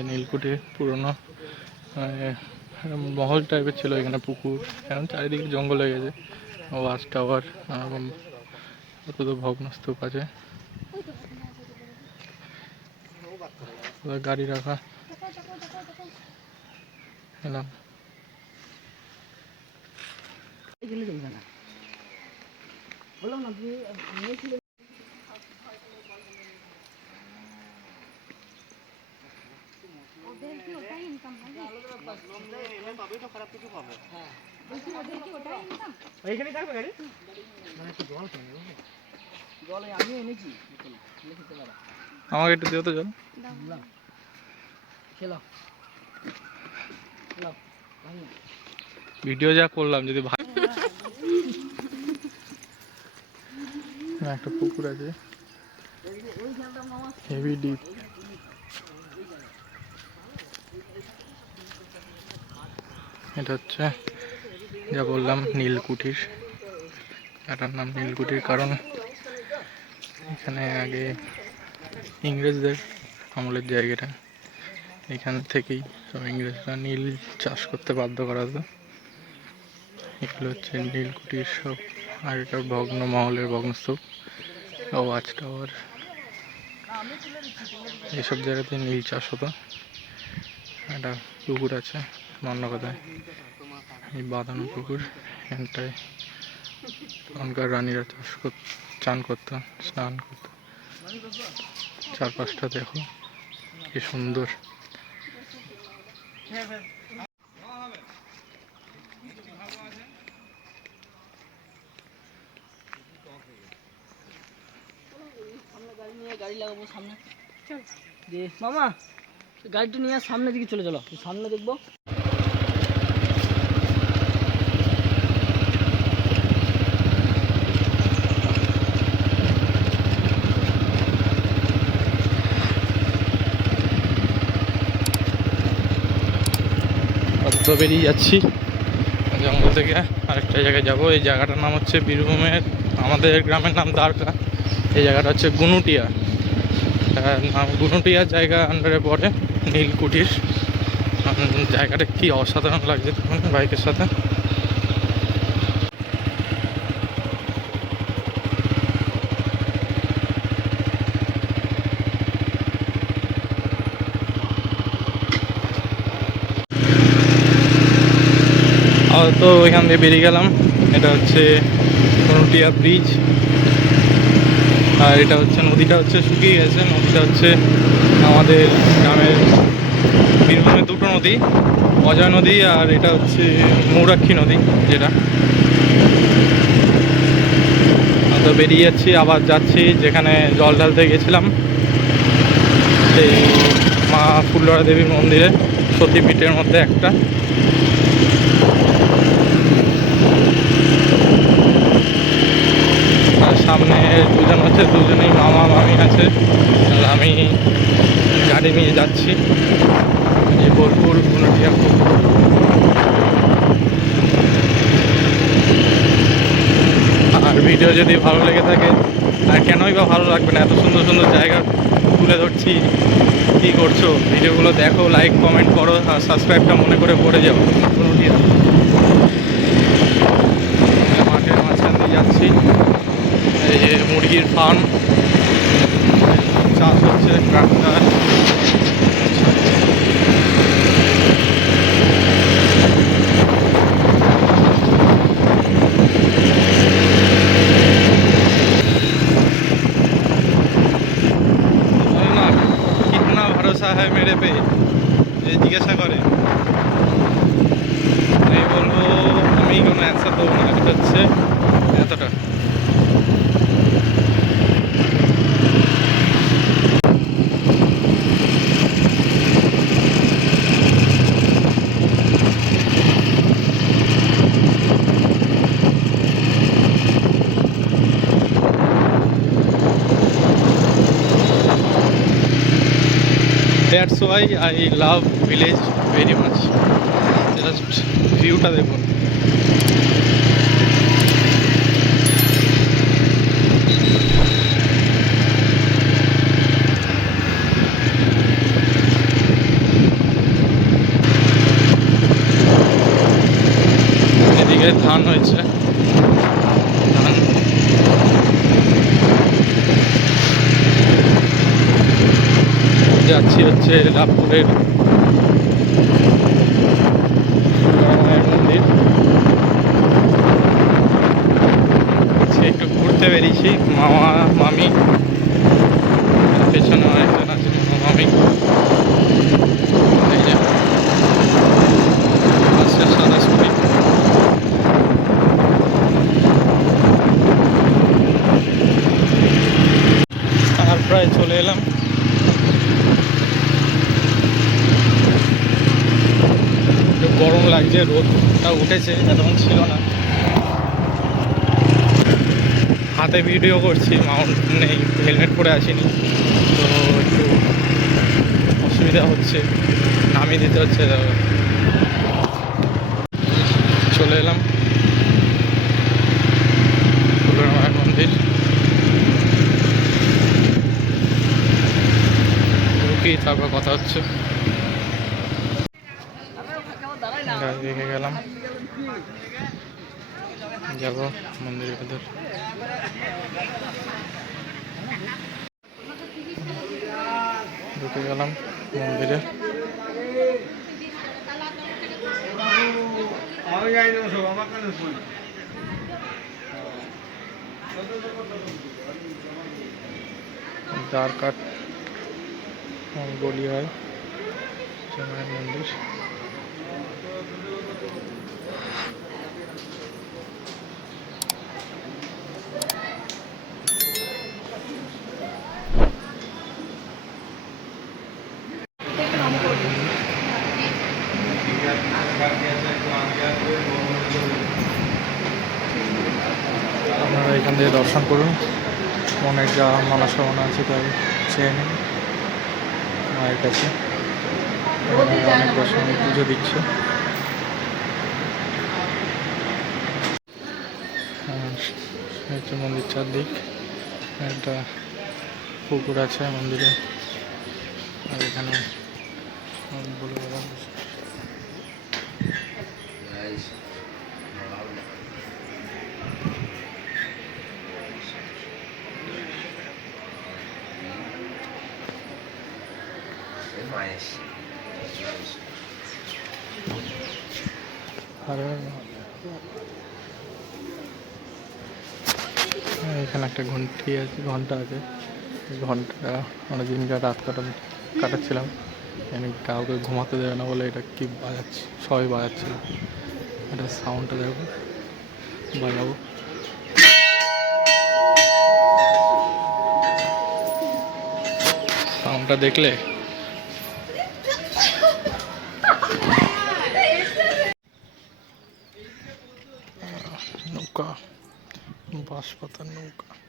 এই নীলকুঠি পুরনো মহল টাইপের ছিল এখানে পুকুর। এখন চারিদিকে জঙ্গল হয়ে গেছে। ওয়াচ টাওয়ার কত তো ভগ্নস্তূপ আছে। গাড়ি রাখা। এলাম। বললাম না যে নিয়েছিল আমাকে একটু দিও তো জল। ভিডিও যা করলাম, যদি ভাই একটা পুকুর আছে। হেভি ডিপ এটা হচ্ছে যা বললাম, নীলকুঠির। এটার নাম নীলকুঠির কারণ এখানে আগে ইংরেজদের আমলের জায়গাটা। এখান থেকেই সব ইংরেজরা নীল চাষ করতে বাধ্য করা করাতো এগুলো হচ্ছে নীলকুঠির সব আগেকার ভগ্ন মহলের ভগ্নস্তূপ। Watch tower. এইসব জায়গাতে নীল চাষ হতো। একটা পুকুর আছে। মান্য কথায় এই বাঁধানো পুকুর, এখানটায় তখনকার রানীরা চাষ কর, চান করতো, স্নান করতো। চারপাশটা দেখো, কি সুন্দর। গাড়ি লাগাবো সামনে মামা, গাড়িটা নিয়ে সামনের দিকে চলে চলো, সামনে দেখব। অর্ধ বেরিয়ে যাচ্ছি। জঙ্গল থেকে আরেকটা জায়গায় যাব। এই জায়গাটার নাম হচ্ছে বীরভূমের, আমাদের গ্রামের নাম দ্বারকা। এই জায়গাটা হচ্ছে গুনুটিয়া। নাম গুনুটিয়া জায়গা আন্ডারে পড়ে নীলকুটির জায়গাটা কি অসাধারণ লাগছে বাইকের সাথে। তো ওইখান দিয়ে বেরিয়ে গেলাম। এটা হচ্ছে কনুটিয়া ব্রিজ আর এটা হচ্ছে নদীটা হচ্ছে শুকিয়ে গেছে। নদীটা হচ্ছে আমাদের গ্রামের বীরভূমের দুটো নদী, অজয় নদী আর এটা হচ্ছে মৌরাক্ষী নদী যেটা। তো বেরিয়ে যাচ্ছি, আবার যাচ্ছি যেখানে জল ঢালতে গেছিলাম। সেই মা ফুল্লরা দেবীর মন্দিরে সতীপীঠের মধ্যে একটা আর সামনে দুজন আছে, দুজনেই মামা, মামি আছে। আমি গাড়ি নিয়ে যাচ্ছি। এই বোলপুর গুনটিয়া আর ভিডিও যদি ভালো লেগে থাকে আর কেনই বা ভালো লাগবে না? এত সুন্দর সুন্দর জায়গা তুলে ধরছি। কী করছ? ভিডিওগুলো দেখো লাইক কমেন্ট করো, আর সাবস্ক্রাইবটা মনে করে পড়ে যাও। গুনটিয়া মাঠের মাঝখান দিয়ে যাচ্ছি। যে মুরগির ফার্ম চাষ হচ্ছে ট্রাক্টর না কিতনা ভরসা হয় মেরে পে এই জিজ্ঞাসা করে আমি বলব আমি কোনো অ্যান্সার দেবো না এটা হচ্ছে এতটা ভাই I love village very much just ভিউটা দেখুন। যাচ্ছি হচ্ছে লাভপুরের রামায়ণ মন্দির হচ্ছে একটু ঘুরতে বেরিয়েছি মামা মামি আর পেছনে আরেকজন আছে মামা মামি এই যে আসছে সাদা স্কুটি আর প্রায় চলে এলাম একটু গরম লাগছে, রোদটা উঠেছে, এতক্ষণ ছিল না। হাতে ভিডিও করছি মাউন্ট নেই হেলমেট পরে আসিনি। তো একটু অসুবিধা হচ্ছে, নামিয়ে দিতে হচ্ছে চলে এলাম। মন্দির। তারপর কথা হচ্ছে। গেলাম। যাব মন্দিরের ভেতর। ঢুকে গেলাম মন্দিরে। দ্বার কাঠ বলি হয় মায়ের মন্দির দর্শন করুন। মনের যা মনস্কামনা আছে তাই চেয়ে নিন। মায়ের কাছে। অনেক দর্শন পুজো দিচ্ছে। হচ্ছে মন্দির চারদিক। একটা পুকুর আছে মন্দিরে। আর এখানে অনেকগুলো ওরা আর এখানে একটা ঘন্টি আছে, ঘণ্টা আছে। ঘন্টাটা অনেকদিন রাত কাটা কাটাচ্ছিলাম। এখানে কাউকে ঘুমাতে দেবে না বলে এটা কি বাজাচ্ছে, সবাই বাজাচ্ছিল এটা সাউন্ডটা দেখো, বাজাবো। সাউন্ডটা দেখলে নৌকা বাঁশ পাতার নৌকা।